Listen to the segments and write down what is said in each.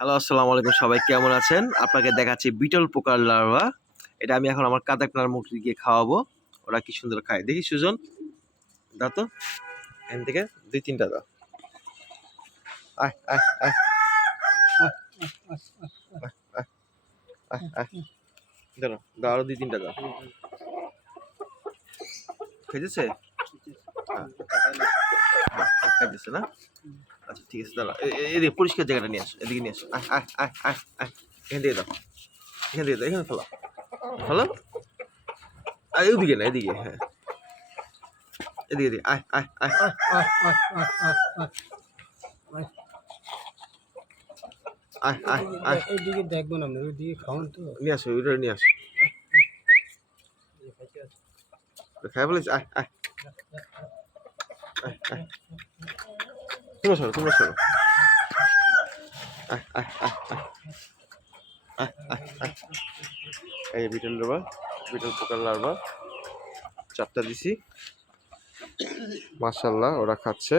Hello, আসসালামু আলাইকুম। সবাই কেমন আছেন? আপনাকে দেখাচ্ছি বিটল পোকার লার্ভা। এটা আমি এখন আমার কাদাকনার মুরগিকে খাওয়াবো। ওরা কি সুন্দর খায়। দেখি সুজন, দাও তো। এখান থেকে ২-৩টা দাও। আয় আয় আয় আয় আয় আয়। দাও দাও, আরো ২-৩টা দাও। খেয়েছে? খাইতেছে না? আচ্ছা ঠিক আছে, দাঁড়া। এদিকে পরিষ্কার জায়গাটা নিয়ে আসো, এদিকে নিয়ে আসো। আয় আয় আয় আয় আয়। এখান থেকে দাও, এখান থেকে দাও, এখানে ফেলো ফেলো। আর ওদিকে না, এদিকে। হ্যাঁ, এদিকে এদিকে। আয় আয় আয় আয় আয় আয়। ওইদিকে দেখবো না আমরা, ওইদিকে খাওয়ান তো। নিয়ে আসো, ওইটা নিয়ে আসো। খাই বলিস। আয় আয় আয় আয়। তোমরা সরো, তোমরা সরো। আয় আয় আয় আয় আয় আয় আয়। এই বিটল লার্ভা, বিটল পোকার লার্ভা 4টা দিছি। মাশাআল্লাহ, ওরা খাচ্ছে।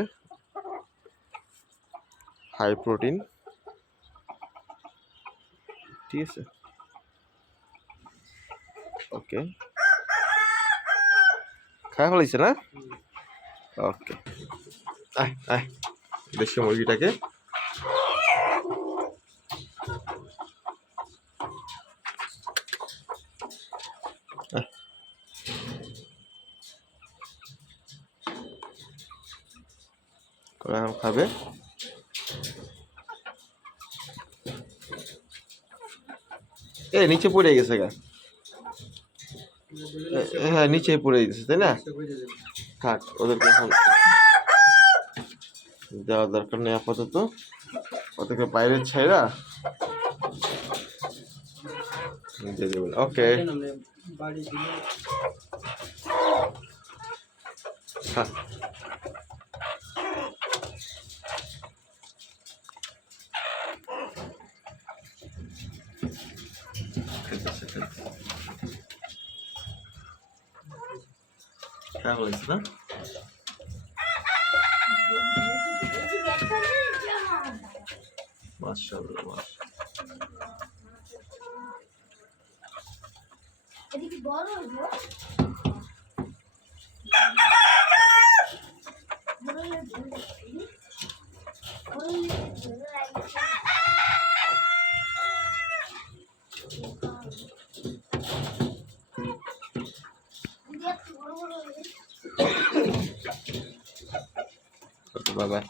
হাই প্রোটিন, ঠিক আছে। ওকে, খাই ফেলাইছে না? ওকে, আয় আয়। দেশি মুরগিটাকে ওরা এখন খাবে। নিচে পড়ে গেছে গা। হ্যাঁ, নিচে পড়ে গেছে, তাই না? থাক, ওদেরকে এখন দেওয়ার দরকার নেই আপাতত। ওদেরকে বাইরে ছাইরা দিয়ে দেবেন। ওকে, বাড়ি দিলে হ্যাঁ। হ্যাঁ, হয়েছে না? মাশাআল্লাহ, এদিকে বড় হলো বাই বাই।